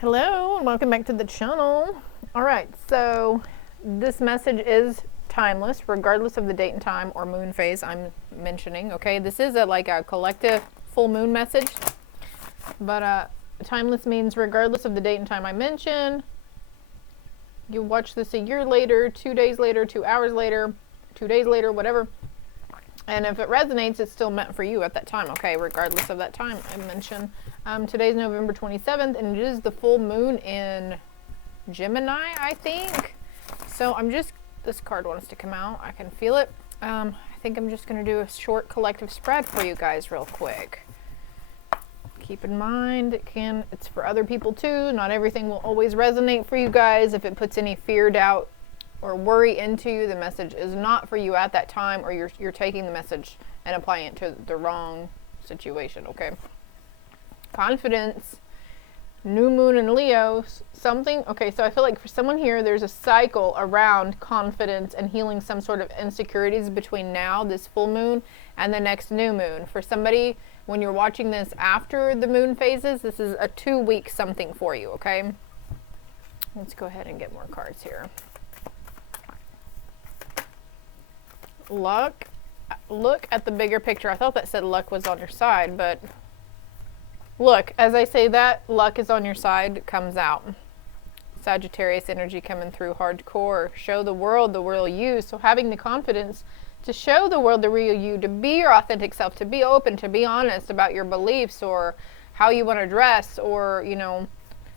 Hello and welcome back to the channel. All right, so this message is timeless regardless of the date and time or moon phase I'm mentioning. Okay, this is like a collective full moon message, but timeless means regardless of the date and time I mention. You watch this a year later, 2 days later, 2 hours later, 2 days later, whatever, and if it resonates, it's still meant for you at that time. Okay, regardless of that time I mentioned. Today's November 27th, and it is the full moon in Gemini, I think. So this card wants to come out. I can feel it. I think I'm just going to do a short collective spread for you guys real quick. Keep in mind, it's for other people too. Not everything will always resonate for you guys. If it puts any fear, doubt, or worry into you, the message is not for you at that time, or you're taking the message and applying it to the wrong situation, okay? Confidence, new moon in Leo, something. Okay, so I feel like for someone here, there's a cycle around confidence and healing some sort of insecurities between now, this full moon, and the next new moon. For somebody, when you're watching this after the moon phases, this is a 2-week something for you, okay? Let's go ahead and get more cards here. Luck. Look at the bigger picture. I thought that said luck was on your side, but look, as I say that, luck is on your side, comes out. Sagittarius energy coming through hardcore. Show the world the real you. So having the confidence to show the world the real you, to be your authentic self, to be open, to be honest about your beliefs or how you want to dress, or, you know,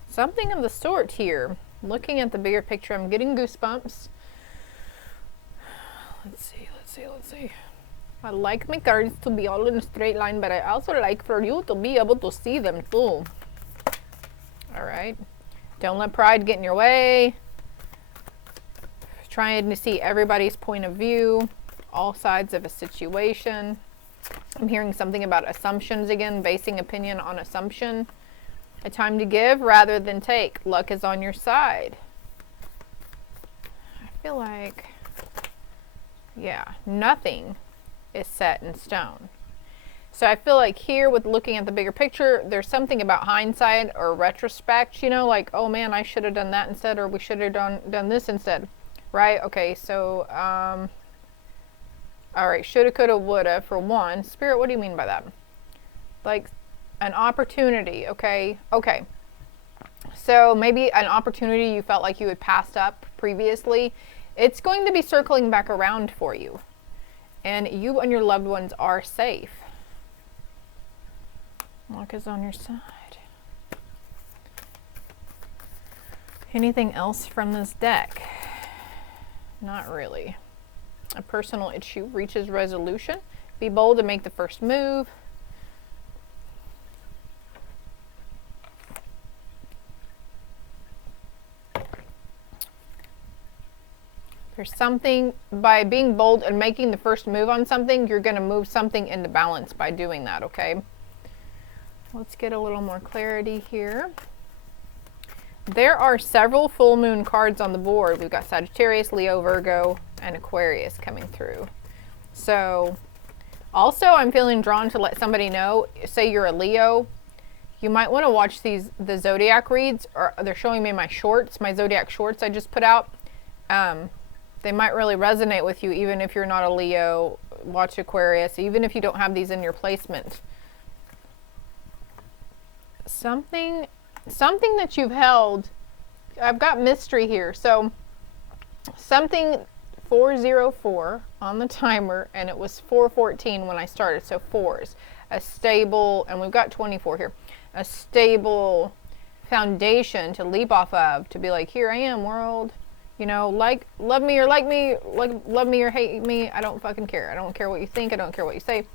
something of the sort here. Looking at the bigger picture, I'm getting goosebumps. Let's see. I like my cards to be all in a straight line, but I also like for you to be able to see them too. All right. Don't let pride get in your way. Trying to see everybody's point of view, all sides of a situation. I'm hearing something about assumptions again, basing opinion on assumption. A time to give rather than take. Luck is on your side. I feel like, yeah, nothing is set in stone. So I feel like here, with looking at the bigger picture, there's something about hindsight or retrospect, you know, like, oh man, I should have done that instead, or we should have done this instead, right? Okay, so all right, shoulda, coulda, woulda for one. Spirit, what do you mean by that? Like an opportunity. Okay, so maybe an opportunity you felt like you had passed up previously, it's going to be circling back around for you. And you and your loved ones are safe. Luck is on your side. Anything else from this deck? Not really. A personal issue reaches resolution. Be bold and make the first move. There's something, by being bold and making the first move on something, you're going to move something into balance by doing that, okay? Let's get a little more clarity here. There are several full moon cards on the board. We've got Sagittarius, Leo, Virgo, and Aquarius coming through. So, also I'm feeling drawn to let somebody know, say you're a Leo, you might want to watch the zodiac reads, or they're showing me my shorts, my zodiac shorts I just put out. They might really resonate with you, even if you're not a Leo. Watch Aquarius, even if you don't have these in your placement. Something that you've held. I've got mystery here. So something 404 on the timer, and it was 414 when I started. So fours, a stable, and we've got 24 here. A stable foundation to leap off of, to be like, here I am, world. You know, like, love me or like me, like, love me or hate me, I don't fucking care. I don't care what you think, I don't care what you say.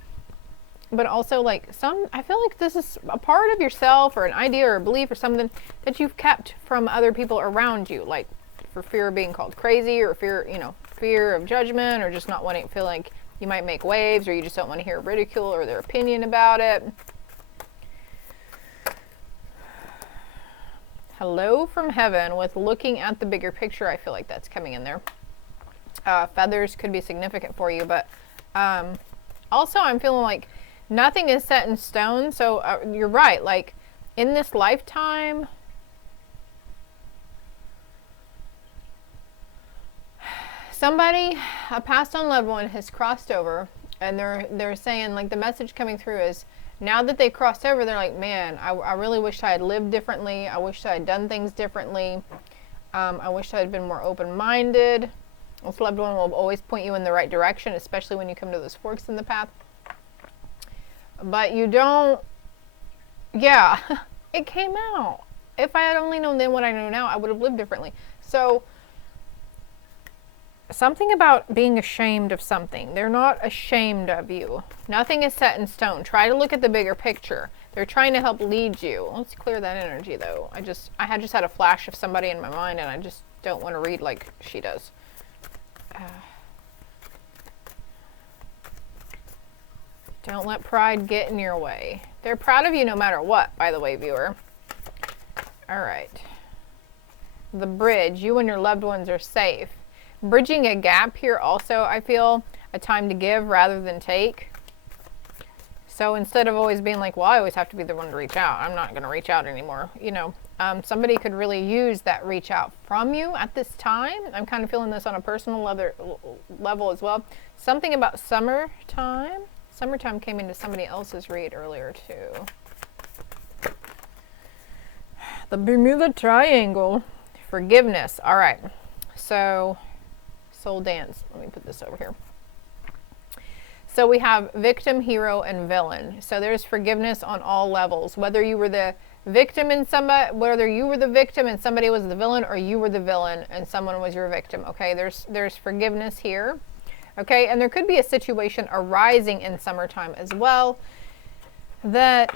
But also, like, I feel like this is a part of yourself, or an idea or a belief or something that you've kept from other people around you, like for fear of being called crazy, or fear, you know, fear of judgment, or just not wanting to feel like you might make waves, or you just don't want to hear ridicule or their opinion about it. Hello from heaven with looking at the bigger picture. I feel like that's coming in there. Feathers could be significant for you, but also I'm feeling like nothing is set in stone. So you're right. Like in this lifetime, somebody, a passed on loved one, has crossed over, and they're saying, like, the message coming through is, now that they crossed over, they're like, man, I really wish I had lived differently. I wish I had done things differently. I wish I had been more open-minded. This loved one will always point you in the right direction, especially when you come to those forks in the path. But you don't, yeah, it came out. If I had only known then what I know now, I would have lived differently. So, something about being ashamed of something. They're not ashamed of you. Nothing is set in stone. Try to look at the bigger picture. They're trying to help lead you. Let's clear that energy, though. I just had a flash of somebody in my mind, and I just don't want to read like she does. Don't let pride get in your way. They're proud of you no matter what, by the way, viewer. All right. The bridge. You and your loved ones are safe. Bridging a gap here also, I feel, a time to give rather than take. So instead of always being like, well, I always have to be the one to reach out. I'm not going to reach out anymore. You know, somebody could really use that reach out from you at this time. I'm kind of feeling this on a personal level as well. Something about summertime. Summertime came into somebody else's read earlier too. The Bermuda Triangle. Forgiveness. All right. So, soul dance. Let me put this over here. So we have victim, hero, and villain. So there's forgiveness on all levels. Whether you were the victim and whether you were the victim and somebody was the villain, or you were the villain and someone was your victim. Okay, there's forgiveness here. Okay, and there could be a situation arising in summertime as well that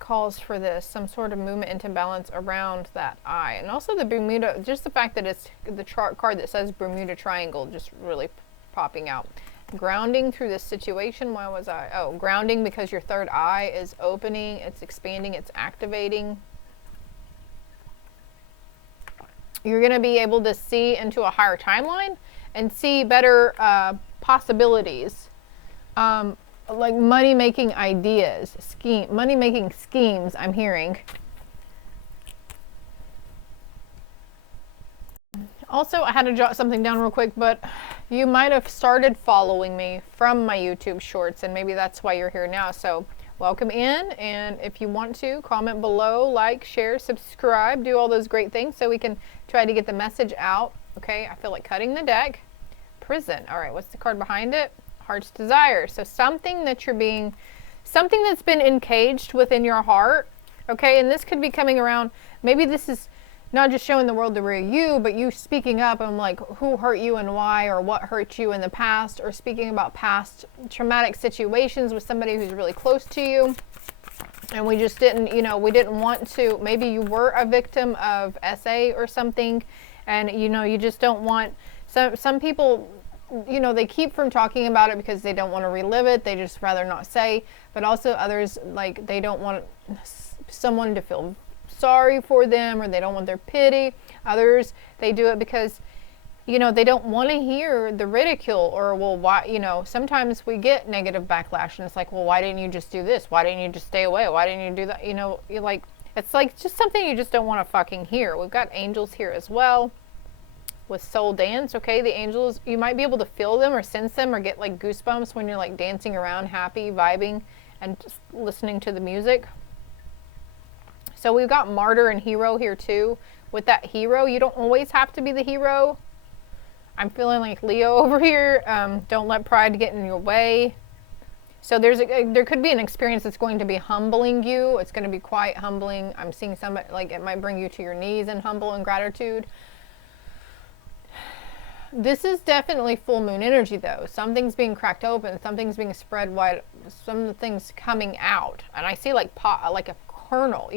calls for this, some sort of movement into balance around that eye. And also the Bermuda, just the fact that it's the card that says Bermuda Triangle just really popping out. Grounding through this situation. Why was I? Oh, grounding because your third eye is opening, it's expanding, it's activating. You're going to be able to see into a higher timeline and see better possibilities. Like money-making ideas, money-making schemes, I'm hearing. Also, I had to jot something down real quick, but you might have started following me from my YouTube shorts, and maybe that's why you're here now. So welcome in, and if you want to, comment below, like, share, subscribe, do all those great things so we can try to get the message out. Okay, I feel like cutting the deck. Prison. All right, what's the card behind it? Heart's desire. So something that's been encaged within your heart. Okay, and this could be coming around. Maybe this is not just showing the world the real you, but you speaking up and like who hurt you and why, or what hurt you in the past, or speaking about past traumatic situations with somebody who's really close to you. And we just didn't, we didn't want to, maybe you were a victim of SA or something, and you just don't want, some people, they keep from talking about it because they don't want to relive it. They just rather not say. But also others, like, they don't want someone to feel sorry for them, or they don't want their pity. Others, they do it because, they don't want to hear the ridicule, or, well, why, sometimes we get negative backlash, and it's like, well, why didn't you just do this? Why didn't you just stay away? Why didn't you do that? You're like, it's like just something you just don't want to fucking hear. We've got angels here as well. With soul dance, okay, the angels, you might be able to feel them or sense them or get like goosebumps when you're like dancing around, happy, vibing, and just listening to the music. So we've got martyr and hero here too. With that hero, you don't always have to be the hero. I'm feeling like Leo over here. Don't let pride get in your way. So there could be an experience that's going to be humbling you. It's going to be quite humbling. I'm seeing somebody, like, it might bring you to your knees in humble and gratitude. This is definitely full moon energy, though. Something's being cracked open. Something's being spread wide. Some things coming out. And I see like a kernel.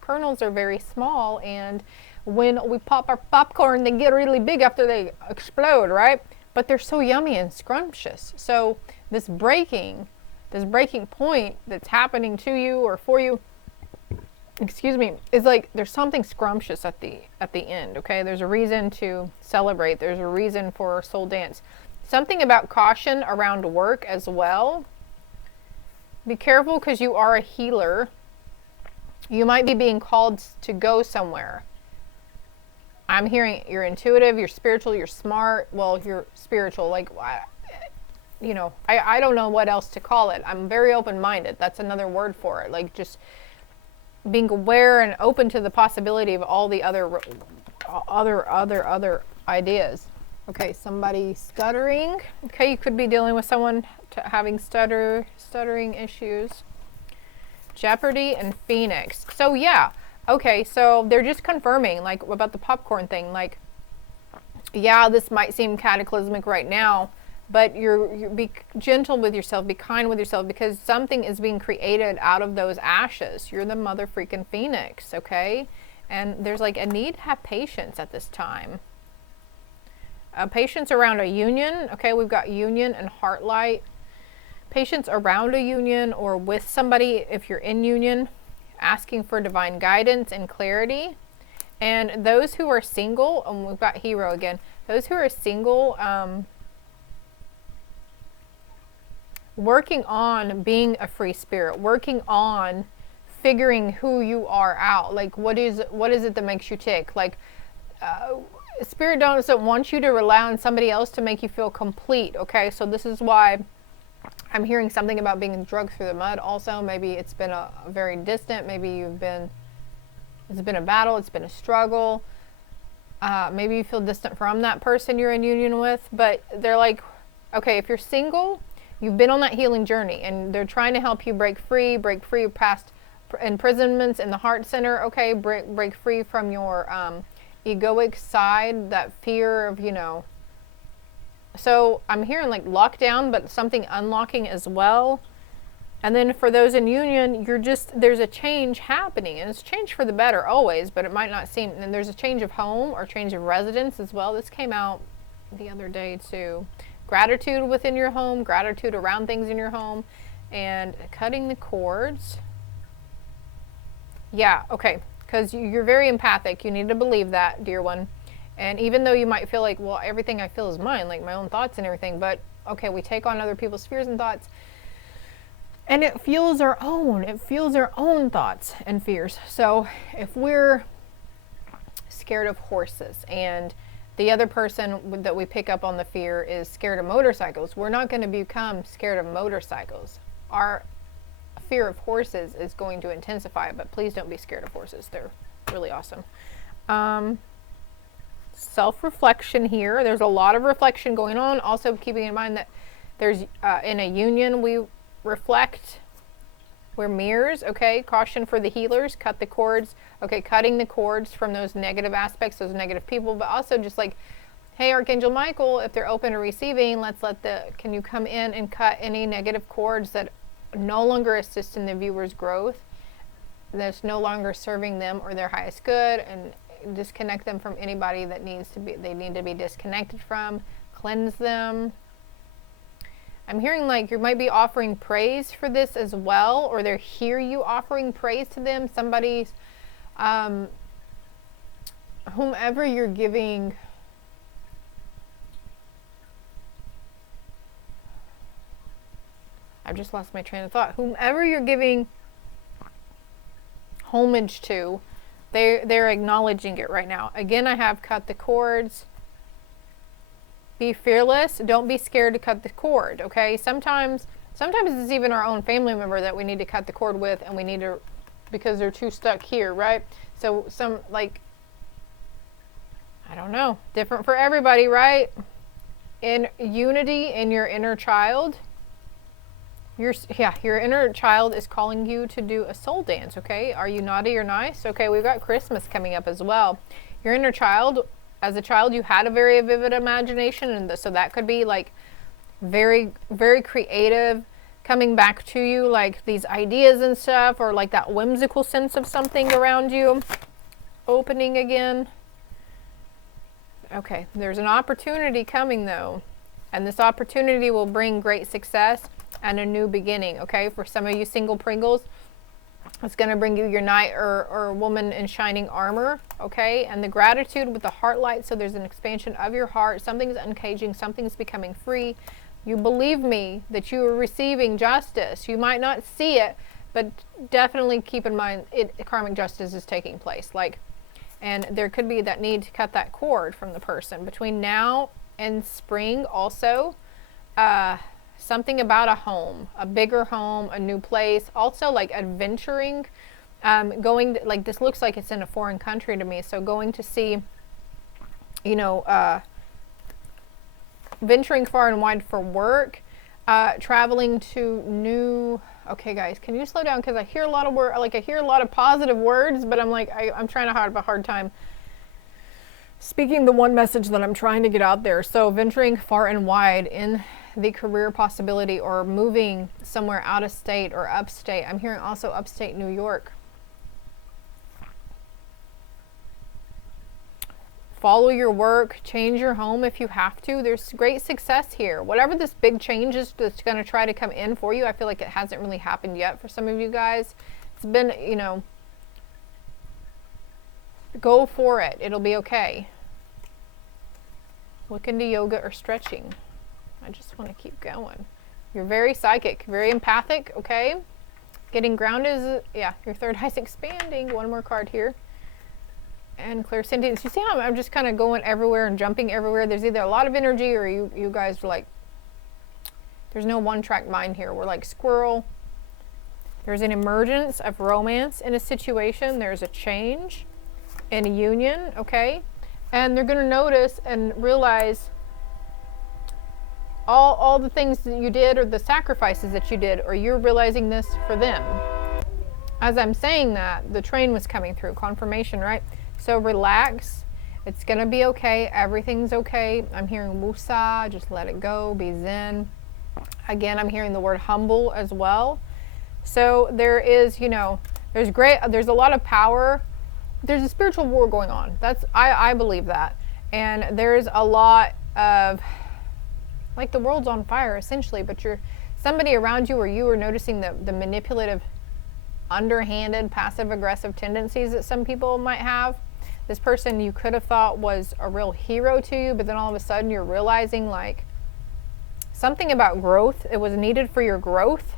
Kernels are very small, and when we pop our popcorn, they get really big after they explode, right? But they're so yummy and scrumptious. So this breaking point that's happening to you or for you, excuse me, is like there's something scrumptious at the end. Okay, there's a reason to celebrate. There's a reason for soul dance. Something about caution around work as well. Be careful, because you are a healer. You might be being called to go somewhere. I'm hearing you're intuitive, you're spiritual, you're smart. Well, you're spiritual, like, you know, I don't know what else to call it. I'm very open-minded. That's another word for it. Like, just being aware and open to the possibility of all the other ideas. Okay, somebody stuttering. Okay, you could be dealing with someone having stuttering issues. Jeopardy and Phoenix. So yeah, okay, so they're just confirming, like, about the popcorn thing. Like, yeah, this might seem cataclysmic right now, but you're be gentle with yourself, be kind with yourself, because something is being created out of those ashes. You're the mother freaking Phoenix, okay? And there's like a need to have patience at this time. Patience around a union. Okay, we've got union and heart light. Patience around a union or with somebody if you're in union. Asking for divine guidance and clarity. And those who are single, and we've got hero again. Those who are single, working on being a free spirit. Working on figuring who you are out. Like, what is it that makes you tick? Like, Spirit doesn't want you to rely on somebody else to make you feel complete, okay? So this is why I'm hearing something about being drugged through the mud also. Maybe it's been a very distant, maybe it's been a battle, it's been a struggle. Maybe you feel distant from that person you're in union with, but they're like, okay, if you're single, you've been on that healing journey and they're trying to help you break free past imprisonments in the heart center, okay? Break free from your egoic side, that fear of, you know. So I'm hearing like lockdown, but something unlocking as well. And then for those in union, there's a change happening, and it's a change for the better always, but it might not seem, and there's a change of home or change of residence as well. This came out the other day too. Gratitude within your home, gratitude around things in your home, and cutting the cords. Yeah, okay. Because you're very empathic. You need to believe that, dear one. And even though you might feel like, well, everything I feel is mine, like my own thoughts and everything, but okay, we take on other people's fears and thoughts, and it fuels our own. It fuels our own thoughts and fears. So if we're scared of horses and the other person that we pick up on the fear is scared of motorcycles, we're not going to become scared of motorcycles. Our fear of horses is going to intensify, but please don't be scared of horses. They're really awesome. Self-reflection here. There's a lot of reflection going on. Also keeping in mind that there's in a union we reflect. We're mirrors, okay? Caution for the healers. Cut the cords. Okay, cutting the cords from those negative aspects, those negative people, but also just like, hey, Archangel Michael, if they're open to receiving, can you come in and cut any negative cords that no longer assist in the viewer's growth, that's no longer serving them or their highest good, and disconnect them from anybody that they need to be disconnected from. Cleanse them. I'm hearing like you might be offering praise for this as well, or they hear you offering praise to them. Somebody's whomever you're giving I've just lost my train of thought. Whomever you're giving homage to, they're acknowledging it right now. Again, I have cut the cords. Be fearless. Don't be scared to cut the cord, okay? Sometimes it's even our own family member that we need to cut the cord with, and we need to, because they're too stuck here, right? So I don't know, different for everybody, right? In unity in your inner child. Your inner child is calling you to do a soul dance, okay? Are you naughty or nice? Okay, we've got Christmas coming up as well. Your inner child, as a child, you had a very vivid imagination, and so that could be like very, very creative, coming back to you, like these ideas and stuff, or like that whimsical sense of something around you, opening again. Okay, there's an opportunity coming though, and this opportunity will bring great success and a new beginning, okay? For some of you single Pringles, it's going to bring you your knight or woman in shining armor, okay? And the gratitude with the heart light, so there's an expansion of your heart. Something's uncaging, something's becoming free. You believe me that you are receiving justice. You might not see it, but definitely keep in mind karmic justice is taking place. Like, And there could be that need to cut that cord from the person. Between now and spring also, something about a home, a bigger home, a new place. Also like adventuring, going, like this looks like it's in a foreign country to me. So going to see, you know, venturing far and wide for work, traveling to new, okay guys, can you slow down? Because I hear a lot of I hear a lot of positive words, but I'm like, I'm trying to have a hard time speaking the one message that I'm trying to get out there. So venturing far and wide in the career possibility, or moving somewhere out of state or upstate. I'm hearing also upstate New York. Follow your work, change your home if you have to. There's great success here. Whatever this big change is that's going to try to come in for you, I feel like it hasn't really happened yet for some of you guys. It's been, you know, go for it. It'll be okay. Look into yoga or stretching. I just want to keep going. You're very psychic, very empathic, okay? Getting grounded is, yeah, your third eye's expanding. One more card here. And clairsentience. You see how I'm just kind of going everywhere and jumping everywhere? There's either a lot of energy, or you guys are like, there's no one-track mind here. We're like squirrel. There's an emergence of romance in a situation. There's a change in a union, okay? And they're going to notice and realize all the things that you did, or the sacrifices that you did, or you're realizing this for them. As I'm saying that, the train was coming through, confirmation, right? So relax. It's going to be okay. Everything's okay. I'm hearing wusa, just let it go, be zen. Again, I'm hearing the word humble as well. So there is, you know, there's a lot of power. There's a spiritual war going on. I believe that. And there's a lot of, like, the world's on fire essentially, but somebody around you, or you are noticing the manipulative, underhanded, passive aggressive tendencies that some people might have. This person you could have thought was a real hero to you, but then all of a sudden you're realizing like something about growth. It was needed for your growth.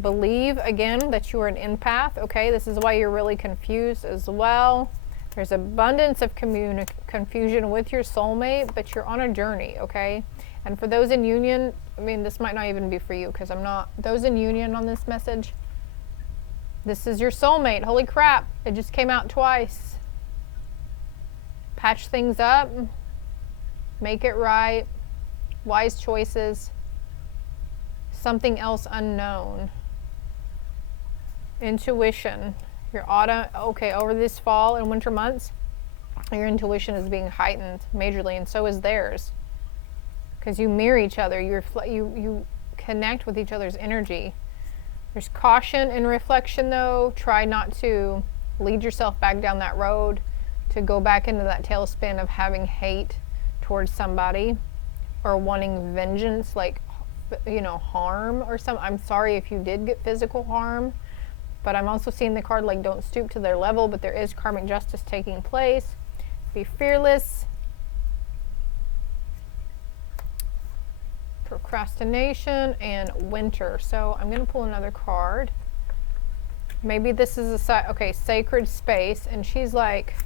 Believe again that you are an empath, okay? This is why you're really confused as well. There's abundance of confusion with your soulmate, but you're on a journey, okay? And for those in union, I mean, this might not even be for you, because those in union on this message, this is your soulmate. Holy crap, it just came out twice. Patch things up, make it right, wise choices, something else unknown. Intuition. Your okay, over this fall and winter months, your intuition is being heightened majorly, and so is theirs. Because you mirror each other, you connect with each other's energy. There's caution and reflection though. Try not to lead yourself back down that road, to go back into that tailspin of having hate towards somebody, or wanting vengeance, like, you know, harm or something. I'm sorry if you did get physical harm, but I'm also seeing the card like don't stoop to their level, but there is karmic justice taking place. Be fearless. Procrastination and winter. So I'm going to pull another card. Maybe this is sacred space, and she's like,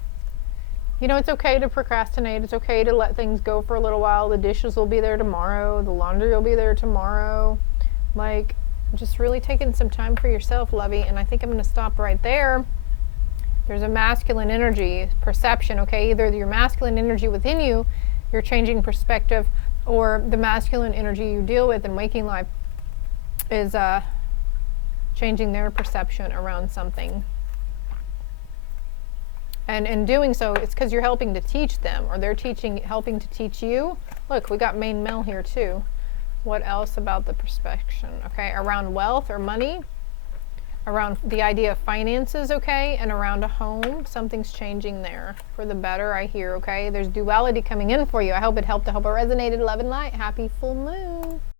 you know, it's okay to procrastinate. It's okay to let things go for a little while. The dishes will be there tomorrow. The laundry will be there tomorrow. Like, just really taking some time for yourself, lovey. And I think I'm going to stop right there. There's a masculine energy, perception, okay? Either your masculine energy within you, you're changing perspective, or the masculine energy you deal with in waking life is changing their perception around something. And in doing so, it's because you're helping to teach them, or they're helping to teach you. Look, we got main male here too. What else about the perspection? Okay, around wealth or money, around the idea of finances, okay, and around a home, something's changing there for the better, I hear, okay? There's duality coming in for you. I hope it helped. I hope it resonated. Love and light. Happy full moon.